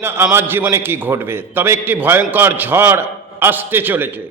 না আমার জীবনে কি ঘটবে, তবে একটি ভয়ঙ্কর ঝড় আসতে চলেছে।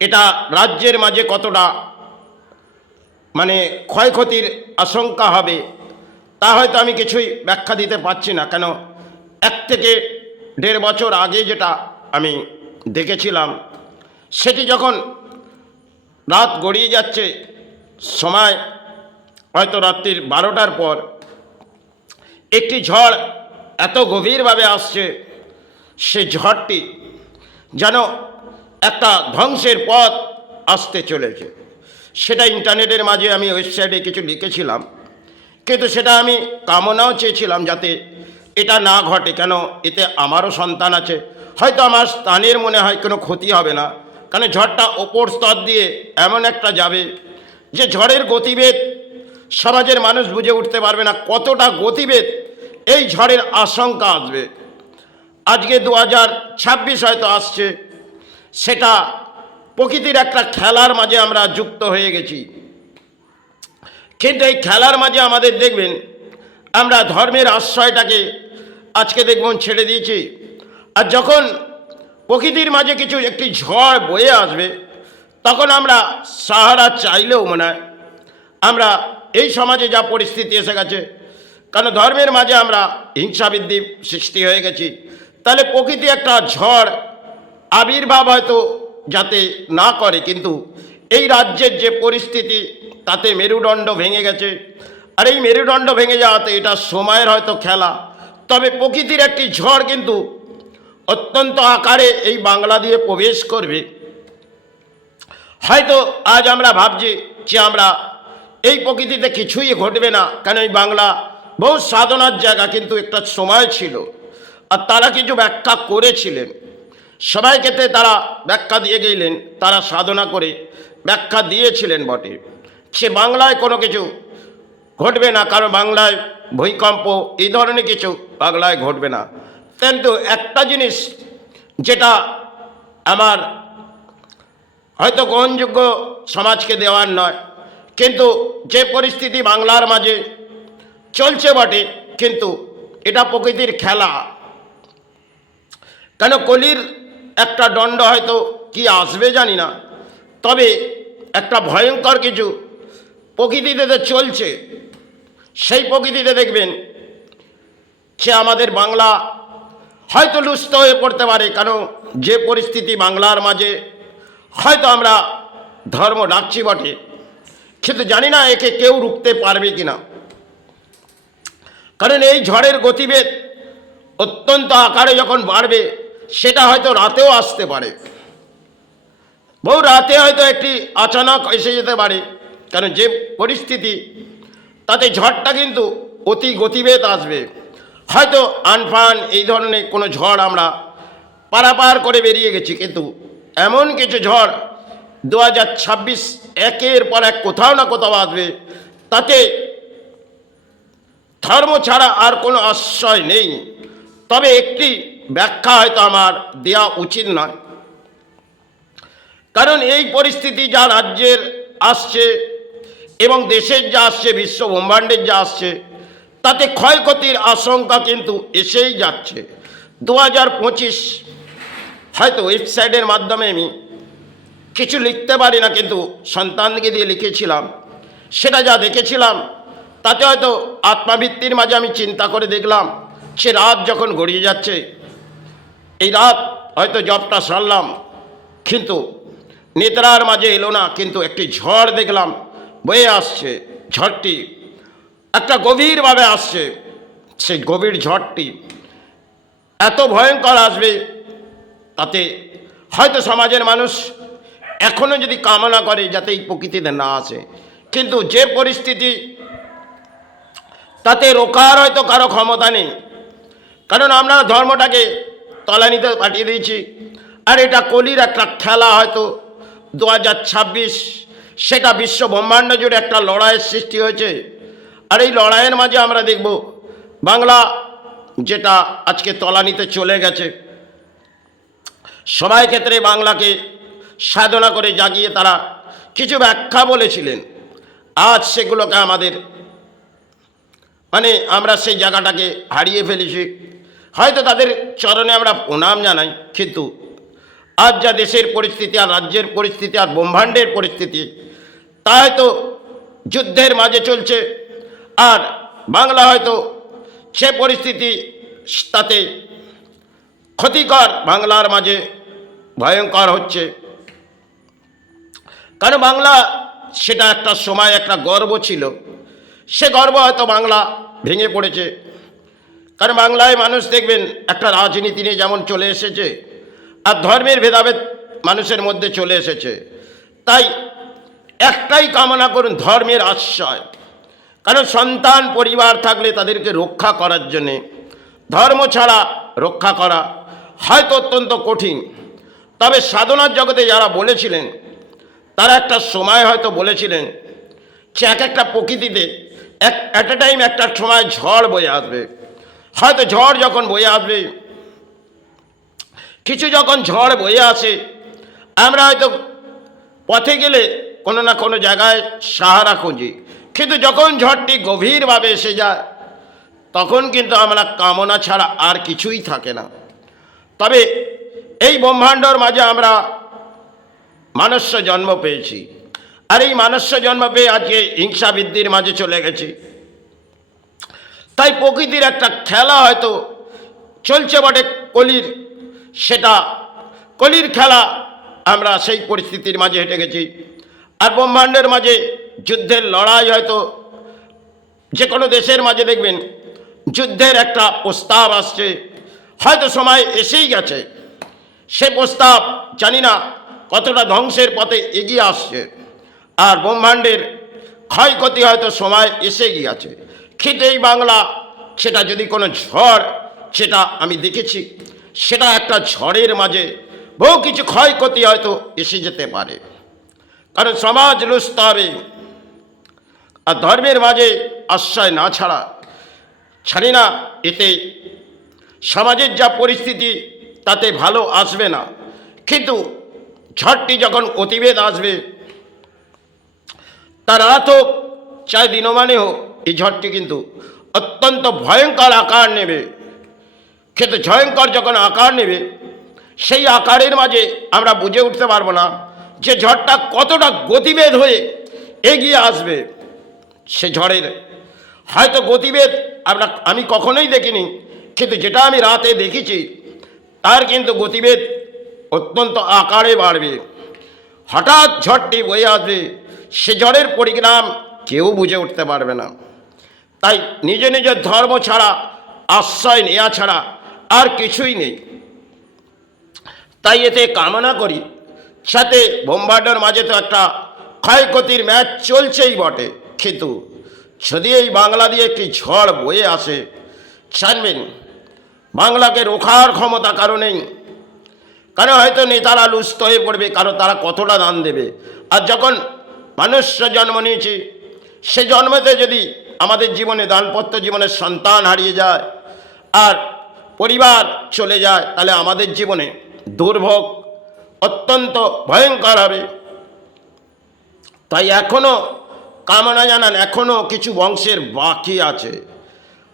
এটা রাজ্যের মাঝে কতটা ক্ষয়ক্ষতির আশঙ্কা হবে তা হয়তো আমি কিছুই ব্যাখ্যা দিতে পারছি না। কেন, 1 থেকে 1.5 বছর আগে যেটা আমি দেখেছিলাম, সেটি যখন রাত গড়িয়ে যাচ্ছে, সময় হয়তো রাত্রির 12টার পর একটি ঝড় এত গভীরভাবে আসছে, সে ঝড়টি যেন একটা ধ্বংসের পথ আসতে চলেছে। সেটা ইন্টারনেটের মাঝে আমি ওয়েবসাইটে কিছু লিখেছিলাম, কিন্তু সেটা আমি কামনাও চেয়েছিলাম যাতে এটা না ঘটে। কেন, এতে আমারও সন্তান আছে, হয়তো আমার স্থানের মনে হয় কোনো ক্ষতি হবে না, কারণ ঝড়টা ওপর স্তর দিয়ে এমন একটা যাবে যে ঝড়ের গতিবেগ সমাজের মানুষ বুঝে উঠতে পারবে না কতটা গতিবেগ এই ঝড়ের আশঙ্কা আসবে। আজকে 2026 হয়তো আসছে, সেটা প্রকৃতির একটা খেলার মাঝে আমরা যুক্ত হয়ে গেছি। কিন্তু এই খেলার মাঝে আমাদের দেখবেন আমরা ধর্মের আশ্রয়টাকে আজকে দেখবেন ছেড়ে দিয়েছি। আর যখন প্রকৃতির মাঝে কিছু একটি ঝড় বয়ে আসবে, তখন আমরা সাহারা চাইলেও মনে হয় আমরা এই সমাজে যা পরিস্থিতি এসে গেছে, কারণ ধর্মের মাঝে আমরা হিংসাবৃদ্ধি সৃষ্টি হয়ে গেছি, তাহলে প্রকৃতি একটা ঝড় আবির্ভাব হয়তো যাতে না করে। কিন্তু এই রাজ্যের যে পরিস্থিতি, তাতে মেরুদণ্ড ভেঙে গেছে, আর এই মেরুদণ্ড ভেঙে যাওয়াতে এটা সময়ের হয়তো খেলা, তবে প্রকৃতির একটি ঝড় কিন্তু অত্যন্ত আকারে এই বাংলা দিয়ে প্রবেশ করবে। হয়তো আজ আমরা ভাবছি যে আমরা এই প্রকৃতিতে কিছুই ঘটবে না, কেন এই বাংলা বহু সাধনার জায়গা, কিন্তু একটা সময় ছিল আর তারা কিছু ব্যাখ্যা করেছিলেন, সবাই ক্ষেত্রে তারা ব্যাখ্যা দিয়ে গেলেন, তারা সাধনা করে ব্যাখ্যা দিয়েছিলেন বটে সে বাংলায় কোনো কিছু ঘটবে না, কারণ বাংলায় ভূমিকম্প এই ধরনের কিছু বাংলায় ঘটবে না। কিন্তু একটা জিনিস যেটা আমার হয়তো গ্রহণযোগ্য সমাজকে দেওয়ার নয়, কিন্তু যে পরিস্থিতি বাংলার মাঝে চলছে বটে, কিন্তু এটা প্রকৃতির খেলা। কেন, কলির একটা দণ্ড হয়তো কি আসবে জানি না, তবে একটা ভয়ঙ্কর কিছু প্রকৃতিতে চলছে। সেই প্রকৃতিতে দেখবেন সে আমাদের বাংলা হয়তো লুপ্ত হয়ে পড়তে পারে, কারণ যে পরিস্থিতি বাংলার মাঝে হয়তো আমরা ধর্ম ডাকছি বটে, কিন্তু জানি না একে কেউ রুখতে পারবে কিনা। কারণ এই ঝড়ের গতিবেগ অত্যন্ত আকারে যখন বাড়বে, সেটা হয়তো রাতেও আসতে পারে, বহু রাতে হয়তো একটি আচানক এসে যেতে পারে। কারণ যে পরিস্থিতি, তাতে ঝড়টা কিন্তু অতি গতিবেগ আসবে। হয়তো আনফান এই ধরনের কোনো ঝড় আমরা পারাপার করে বেরিয়ে গেছি, কিন্তু এমন কিছু ঝড় 2026 একের পর এক কোথাও না কোথাও আসবে, তাতে ধর্ম ছাড়া আর কোনো আশ্রয় নেই। তবে একটি ব্যাখ্যা হয়তো আমার দেওয়া উচিত নয়, কারণ এই পরিস্থিতি যা রাজ্যের আসছে এবং দেশের যা আসছে, বিশ্ব ব্রহ্মাণ্ডের যা আসছে, তাতে ক্ষয়ক্ষতির আশঙ্কা কিন্তু এসেই যাচ্ছে। 2025 হয়তো ওয়েবসাইটের মাধ্যমে আমি কিছু লিখতে পারি না, কিন্তু সন্তানকে দিয়ে লিখেছিলাম, সেটা যা দেখেছিলাম তাতে হয়তো আত্মাবৃত্তির মাঝে আমি চিন্তা করে দেখলাম সে রাত যখন গড়িয়ে যাচ্ছে, এই রাত হয়তো জবটা সারলাম, কিন্তু নেত্রার মাঝে এলো না, কিন্তু একটি ঝড় দেখলাম বয়ে আসছে। ঝড়টি একটা গভীরভাবে আসছে, সেই গভীর ঝড়টি এত ভয়ঙ্কর আসবে, তাতে হয়তো সমাজের মানুষ এখনও যদি কামনা করে যাতে এই প্রকৃতিতে না আসে, কিন্তু যে পরিস্থিতি, তাতে রোকার হয়তো কারো ক্ষমতা নেই। কারণ আমরা ধর্মটাকে তলানিতে পাঠিয়ে দিয়েছি, আর এটা কলির একটা খেলা। হয়তো 2026 সেটা বিশ্ব ব্রহ্মাণ্ড জুড়ে একটা লড়াইয়ের সৃষ্টি হয়েছে, আর এই লড়াইয়ের মাঝে আমরা দেখব বাংলা যেটা আজকে তলানিতে চলে গেছে, সবাই ক্ষেত্রে বাংলাকে সাধনা করে জাগিয়ে তারা কিছু ব্যাখ্যা বলেছিলেন। আজ সেগুলোকে আমাদের আমরা সেই জায়গাটাকে হারিয়ে ফেলেছি। হয়তো তাদের চরণে আমরা প্রণাম জানাই, কিন্তু আজ যা দেশের পরিস্থিতি আর রাজ্যের পরিস্থিতি আর ব্রহ্মাণ্ডের পরিস্থিতি, তা হয়তো যুদ্ধের মাঝে চলছে। আর বাংলা হয়তো সে পরিস্থিতি তাতে ক্ষতিকর, বাংলার মাঝে ভয়ঙ্কর হচ্ছে। কারণ বাংলা সেটা একটা সময় একটা গর্ব ছিল, সে গর্ব হয়তো বাংলা ভেঙে পড়েছে। কারণ বাংলায় মানুষ দেখবেন একটা রাজনীতি নিয়ে যেমন চলে এসেছে, আর ধর্মের ভেদাভেদ মানুষের মধ্যে চলে এসেছে। তাই একটাই কামনা করুন, ধর্মের আশ্রয়। কারণ সন্তান পরিবার থাকলে তাদেরকে রক্ষা করার জন্যে ধর্ম ছাড়া রক্ষা করা হয়তো অত্যন্ত কঠিন। তবে সাধনার জগতে যারা বলেছিলেন, তারা একটা সময় হয়তো বলেছিলেন যে এক একটা প্রকৃতিতে অ্যাট এ টাইম একটা সময় ঝড় বয়ে আসবে। হয়তো ঝড় যখন বয়ে আসবে, কিছু যখন ঝড় বয়ে আসে, আমরা হয়তো পথে গেলে কোনো না কোনো জায়গায় সাহারা খুঁজি, কিন্তু যখন ঝড়টি গভীরভাবে এসে যায়, তখন কিন্তু আমরা কামনা ছাড়া আর কিছুই থাকে না। তবে এই ব্রহ্মাণ্ডর মাঝে আমরা মনুষ্য জন্ম পেয়েছি, আর এই মনুষ্য জন্ম পেয়ে আজকে হিংসা বৃদ্ধির মাঝে চলে গেছি। তাই প্রকৃতির একটা খেলা হয়তো চলছে বটে, কলির, সেটা কলির খেলা। আমরা সেই পরিস্থিতির মাঝে হেঁটে গেছি। আর ব্রহ্মাণ্ডের মাঝে যুদ্ধের লড়াই, হয়তো যে কোনো দেশের মাঝে দেখবেন যুদ্ধের একটা প্রস্তাব আসছে, হয়তো সময় এসেই গেছে। সে প্রস্তাব জানি না কতটা ধ্বংসের পথে এগিয়ে আসছে, আর ব্রহ্মাণ্ডের ক্ষয়ক্ষতি হয়তো সময় এসে গিয়েছে। কিন্তু এই বাংলা, সেটা যদি কোনো ঝড়, সেটা আমি দেখেছি, সেটা একটা ঝড়ের মাঝে বহু কিছু ক্ষয়ক্ষতি হয়তো এসে যেতে পারে। কারণ সমাজ লুঝতে হবে, আর ধর্মের মাঝে আশ্রয় না ছাড়ি না, এতে সমাজের যা পরিস্থিতি তাতে ভালো আসবে না। কিন্তু ঝড়টি যখন অতিবেদ আসবে, তার রাত হোক চাই দিনমানে হোক, এই ঝড়টি কিন্তু অত্যন্ত ভয়ঙ্কর আকার নেবে। কিন্তু ভয়ঙ্কর যখন আকার নেবে, সেই আকারের মাঝে আমরা বুঝে উঠতে পারবো না যে ঝড়টা কতটা গতিবেদ হয়ে এগিয়ে আসবে। সে ঝড়ের হয়তো গতিবেদ আমি কখনোই দেখিনি, কিন্তু যেটা আমি রাতে দেখেছি, তার কিন্তু গতিবেদ অত্যন্ত আকারে বাড়বে। হঠাৎ ঝড়টি বয়ে আসবে, সে ঝড়ের পরিণাম কেউ বুঝে উঠতে পারবে না। তাই নিজের ধর্ম ছাড়া, আশ্রয় নেওয়া ছাড়া আর কিছুই নেই। তাই এতে কামনা করি, সাথে ব্রহ্মাণ্ডের মাঝে তো একটা ক্ষয়ক্ষতির ম্যাচ চলছেই বটে, কিন্তু যদি এই বাংলা দিয়ে একটি ঝড় বয়ে আসে, জানবেন বাংলাকে রোখার ক্ষমতা কারো নেই। কারণ হয়তো নেতারা লুস্ত হয়ে পড়বে, কারো তারা কতটা দান দেবে। আর যখন মানুষ জন্ম নিয়েছি, সে জন্মতে যদি আমাদের জীবনে, দাম্পত্য জীবনের সন্তান হারিয়ে যায় আর পরিবার চলে যায়, তাহলে আমাদের জীবনে দুর্ভোগ অত্যন্ত ভয়ঙ্কর হবে। তাই এখনও কামনা জানান, এখনও কিছু বংশের বাকি আছে।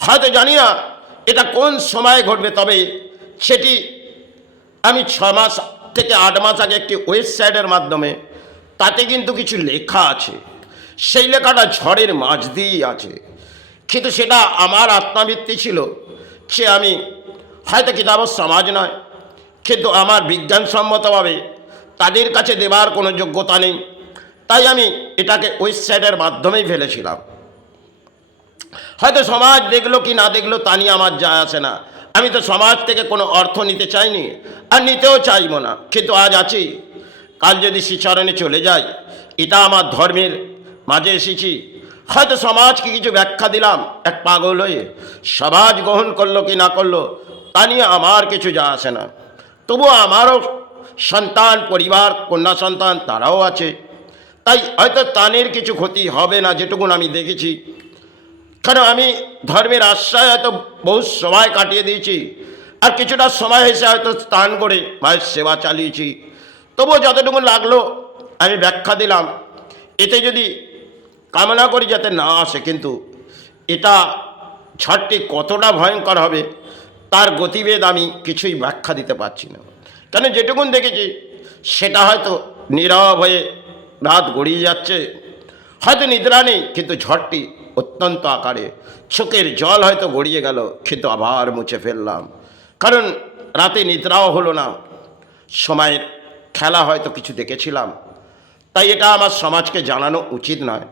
হয়তো জানি না এটা কোন সময়ে ঘটবে, তবে সেটি আমি 6 মাস থেকে 8 মাস আগে একটি ওয়েবসাইটের মাধ্যমে, তাতে কিন্তু কিছু লেখা আছে। সেই লেখাটা ঝড়ের মাঝ দিয়েই আছে, কিন্তু সেটা আমার আত্মাবৃত্তি ছিল যে আমি হয়তো কিতাব সমাজ নয়, কিন্তু আমার বিজ্ঞানসম্মতভাবে তাদের কাছে দেবার কোনো যোগ্যতা নেই। তাই আমি এটাকে ওয়েবসাইটের মাধ্যমেই ফেলেছিলাম। হয়তো সমাজ দেখলো কি না দেখলো তা নিয়ে আমার যায় আসে না। আমি তো সমাজ থেকে কোনো অর্থ নিতে চাইনি, আর নিতেও চাইব না। কিন্তু আজ আছি, কাল যদি শ্রীচরণে চলে যাই, এটা আমার ধর্মের মাঝে এসেছি। হয়তো সমাজকে কিছু ব্যাখ্যা দিলাম এক পাগল হয়ে, সমাজ গ্রহণ করলো কি না করলো তা নিয়ে আমার কিছু যায় আসে না। তবুও আমারও সন্তান, পরিবার, কন্যা সন্তান তারাও আছে। তাই হয়তো তাদের কিছু ক্ষতি হবে না, যেটুকুন আমি দেখেছি। কারণ আমি ধর্মের আশ্রয় হয়তো বহু সময় কাটিয়ে দিয়েছি, আর কিছুটা সময় এসে হয়তো স্নান করে মায়ের সেবা চালিয়েছি। তবুও যতটুকু লাগলো আমি ব্যাখ্যা দিলাম। এতে যদি কামনা করি যাতে না আসে, কিন্তু এটা ঝড়টি কতটা ভয়ঙ্কর হবে তার গতিবেদ আমি কিছুই ব্যাখ্যা দিতে পারছি না। কেন যেটুকুন দেখেছি সেটা হয়তো নীরব হয়ে রাত গড়িয়ে যাচ্ছে, হয়তো নিদ্রা নেই কিন্তু ঝড়টি অত্যন্ত আকারে, চোখের জল হয়তো গড়িয়ে গেল কিন্তু আবার মুছে ফেললাম, কারণ রাতে নিদ্রাও হলো না, সময়ের খেলা হয়তো কিছু দেখেছিলাম। তাই এটা আমার সমাজকে জানানো উচিত নয়।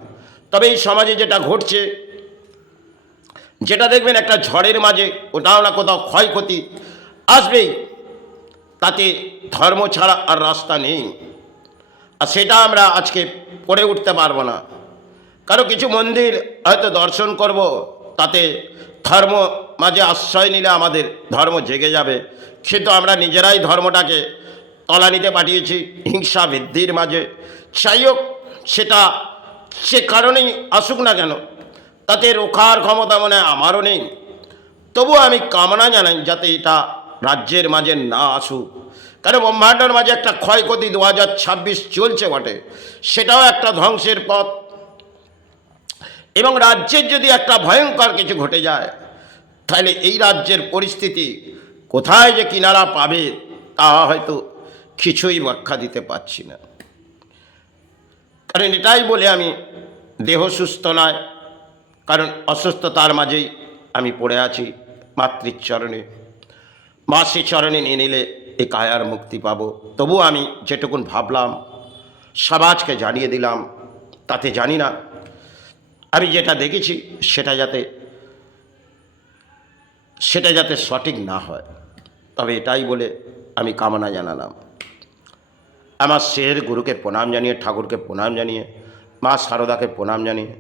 তবে এই সমাজে যেটা ঘটছে, যেটা দেখবেন একটা ঝড়ের মাঝে কোথাও না কোথাও ক্ষয়ক্ষতি আসবেই, তাতে ধর্ম ছাড়া আর রাস্তা নেই। আর সেটা আমরা আজকে করে উঠতে পারবো না। কারো কিছু মন্দির হয়তো দর্শন করব, তাতে ধর্ম মাঝে আশ্রয় নিলে আমাদের ধর্ম জেগে যাবে, কিন্তু আমরা নিজেরাই ধর্মটাকে তলানিতে পাঠিয়েছি হিংসা বৃদ্ধির মাঝে। যাই হোক, সেটা সে কারণেই আসুক না কেন, তাতে রোখার ক্ষমতা মনে হয় আমারও নেই। তবুও আমি কামনা জানাই যাতে এটা রাজ্যের মাঝে না আসুক, কারণ ব্রহ্মাণ্ডের মাঝে একটা ক্ষয়ক্ষতি 2026 চলছে বটে, সেটাও একটা ধ্বংসের পথ। এবং রাজ্যের যদি একটা ভয়ঙ্কর কিছু ঘটে যায়, তাহলে এই রাজ্যের পরিস্থিতি কোথায় যে কিনারা পাবে তা হয়তো কিছুই ব্যাখ্যা দিতে পারছি না। কারণ এটাই বলে আমি দেহ সুস্থ নয়, কারণ অসুস্থতার মাঝেই আমি পড়ে আছি মাতৃর চরণে। মা সে চরণে নিয়ে নিলে এই কায়ার মুক্তি পাব। তবু আমি যেটুকুন ভাবলাম সমাজকে জানিয়ে দিলাম, তাতে জানি না আমি যেটা দেখেছি সেটা যাতে সঠিক না হয়। তবে এটাই বলে আমি কামনা জানালাম। আমার শের গুরুকে প্রণাম জানিয়ে, ঠাকুরকে প্রণাম জানিয়ে, মা শারদাকে প্রণাম জানিয়ে,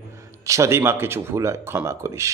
যদি মা কিছু ভুল হয় ক্ষমা করিস।